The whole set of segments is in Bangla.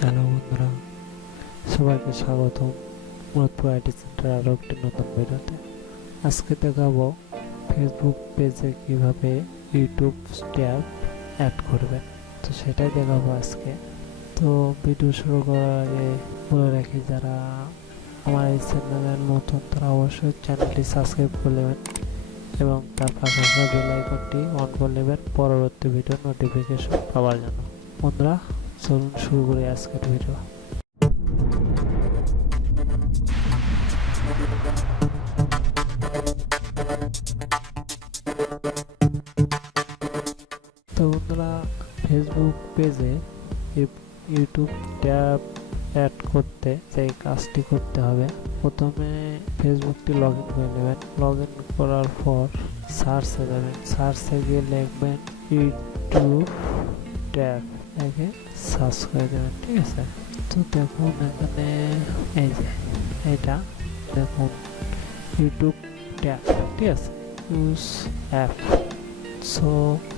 হ্যালো বন্ধুরা, সবাইকে স্বাগতম মুরাদপুর আইটি সেন্টার আরও একটি নতুন ভিডিওতে। আজকে দেখাবো ফেসবুক পেজে কিভাবে ইউটিউব ট্যাব অ্যাড করবেন। তো সেটাই দেখাবো আজকে। তো ভিডিও শুরু করার আগে বলে রাখি, যারা আমার এই চ্যানেলের নতুন তারা অবশ্যই চ্যানেলটি সাবস্ক্রাইব করে নেবেন এবং তার পাশাপাশি বেল আইকনটি অন করে নেবেন পরবর্তী ভিডিও নোটিফিকেশন পাওয়ার জন্য। বন্ধুরা চলুন শুরু করি আজকের ভিডিও। তো বন্ধুরা, ফেসবুক পেজে ইউটিউব ট্যাব অ্যাড করতে যে কাজটি করতে হবে, প্রথমে ফেসবুকটি লগ ইন করে নেবেন। লগ ইন করার পর সার্চে যাবেন। সার্চে গিয়ে লিখবেন ইউটিউব ট্যাব, লিখে সার্চ করে দেবেন। ঠিক আছে, তো দেখুন এখানে এই যে এটা দেখুন ইউটিউব ট্যাব। ঠিক আছে, ইউজ অ্যাপ। সো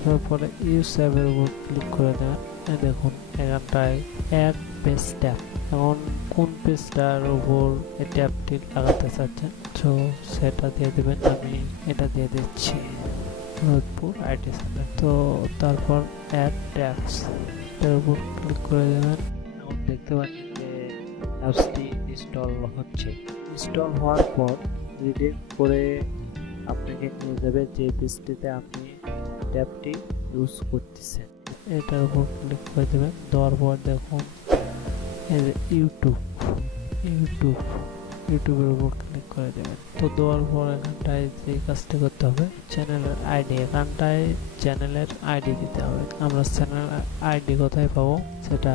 তারপরে ইউজ অ্যাপের উপর ক্লিক করে দেবেন। দেখুন এখানটায় অ্যাড পেজ ট্যাব। এখন কোন পেজটার উপর এই ট্যাবটি লাগাতে চাচ্ছেন, সো সেটা দিয়ে দেবেন। আমি এটা দিয়ে দিচ্ছি মুরাদপুর আইটি সেন্টার। তো তারপর অ্যাড ট্যাবস এর উপর ক্লিক করে দেবেন। এখন দেখতে পাচ্ছেন যে অ্যাপসটি ইনস্টল হচ্ছে। ইনস্টল হওয়ার পর রিডিট করে আপনাকে নিয়ে যাবে যে পেজটিতে আপনি ট্যাবটি ইউজ করতেছেন। এটার উপর ক্লিক করে দেবেন। দেওয়ার পর দেখুন এই যে ইউটিউবের উপর ক্লিক করে দেবেন। তো দেওয়ার পর এখানটায় যে কাজটি করতে হবে, চ্যানেলের আইডি, এখানটায় চ্যানেলের আইডি দিতে হবে। আমরা চ্যানেল আইডি কোথায় পাবো সেটা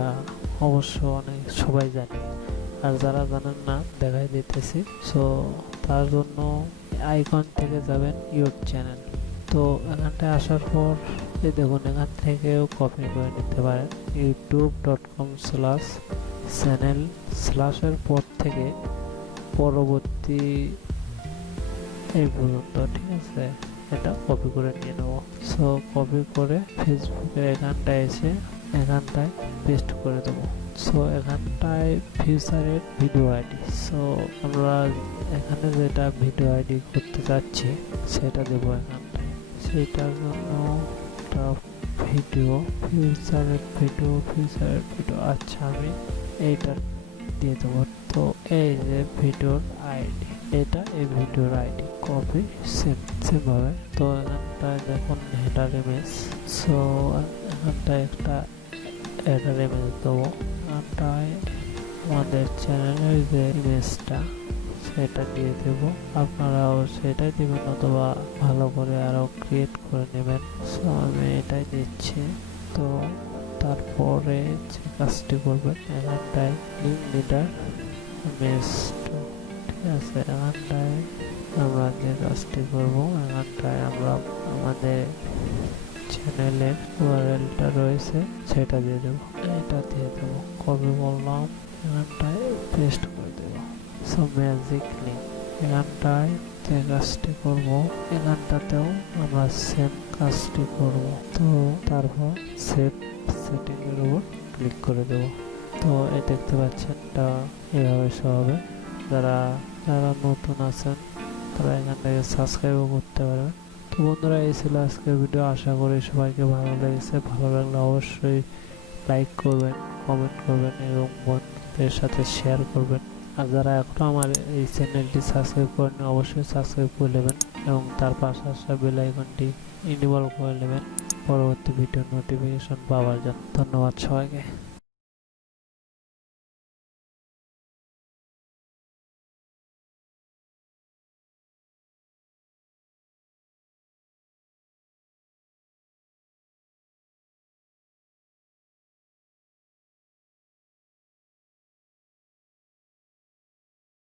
অবশ্য অনেক সবাই জানে, আর যারা জানেন না দেখাই দিতেছি। সো তার জন্য আইকন থেকে যাবেন ইউর চ্যানেল। তো এখানটায় আসার পর এই দেখুন এখান থেকেও কপি করে নিতে পারেন। youtube.com/channel/ এর পর থেকে পরবর্তী এই পর্যন্ত। ঠিক আছে, এটা কপি করে নিয়ে নেব। সো কপি করে ফেসবুকের এখানটায় এসে এখানটায় পেস্ট করে দেবো। সো এখানটায় ফিউচারের ভিডিও আইডি। সো আমরা এখানে যেটা ভিডিও আইডি করতে চাচ্ছি সেটা দেবো এখানটায়। সেটার জন্য একটা ফিউচারের ভিডিও আচ্ছা, আমি এইটা দিয়ে দেবো। তো এই যে ভিডিওর আইডি, এটা এই ভিডিওর আইডি কপি সেমভাবে। তো এখানটায় দেখুন হেডার ইমেজ। সো এখানটায় একটা হেডার ইমেজ দেবো। এখানটায় আমাদের চ্যানেলের যে ইমেজটা সেটা দিয়ে দেব। আপনারাও সেটাই দেবেন অথবা ভালো করে আরো ক্রিয়েট করে নেবেন। সো আমি এটাই দিচ্ছি। তো তারপরে যে কাজটি করবেন, এখানটায় লিঙ্ক লিডার ইমেজ। ঠিক আছে, এখানটায় আমরা যে কাজটি করবো, এখানটায় আমরা আমাদের চ্যানেলের ইউআরএলটা রয়েছে সেটা দিয়ে দেবো। এটা দিয়ে দেবো, কপি বললাম, এখানটায় পেস্ট করে দেবো। সো ম্যাজিক লিঙ্ক, এখানটায় যে কাজটি করবো এখানটাতেও আমরা সেম কাজটি করব। তো তারপর সেভ সেটিং এর উপর ক্লিক করে দেব। তো এই দেখতে পাচ্ছেন এটা এভাবে শো হবে। যারা নতুন আছেন তারা এখান থেকে সাবস্ক্রাইবও করতে পারবেন। তো বন্ধুরা, এই ছিল আজকের ভিডিও। আশা করি সবাইকে ভালো লেগেছে। ভালো লাগলে অবশ্যই লাইক করবেন, কমেন্ট করবেন এবং বন্ধুদের সাথে শেয়ার করবেন। আর যারা এখনো আমার এই চ্যানেলটি সাবস্ক্রাইব করেন অবশ্যই সাবস্ক্রাইব করে নেবেন এবং তার পাশাপাশি বেল আইকনটি ইনেবল করে নেবেন পরবর্তী ভিডিও নোটিফিকেশন পাওয়ার জন্য। ধন্যবাদ সবাইকে।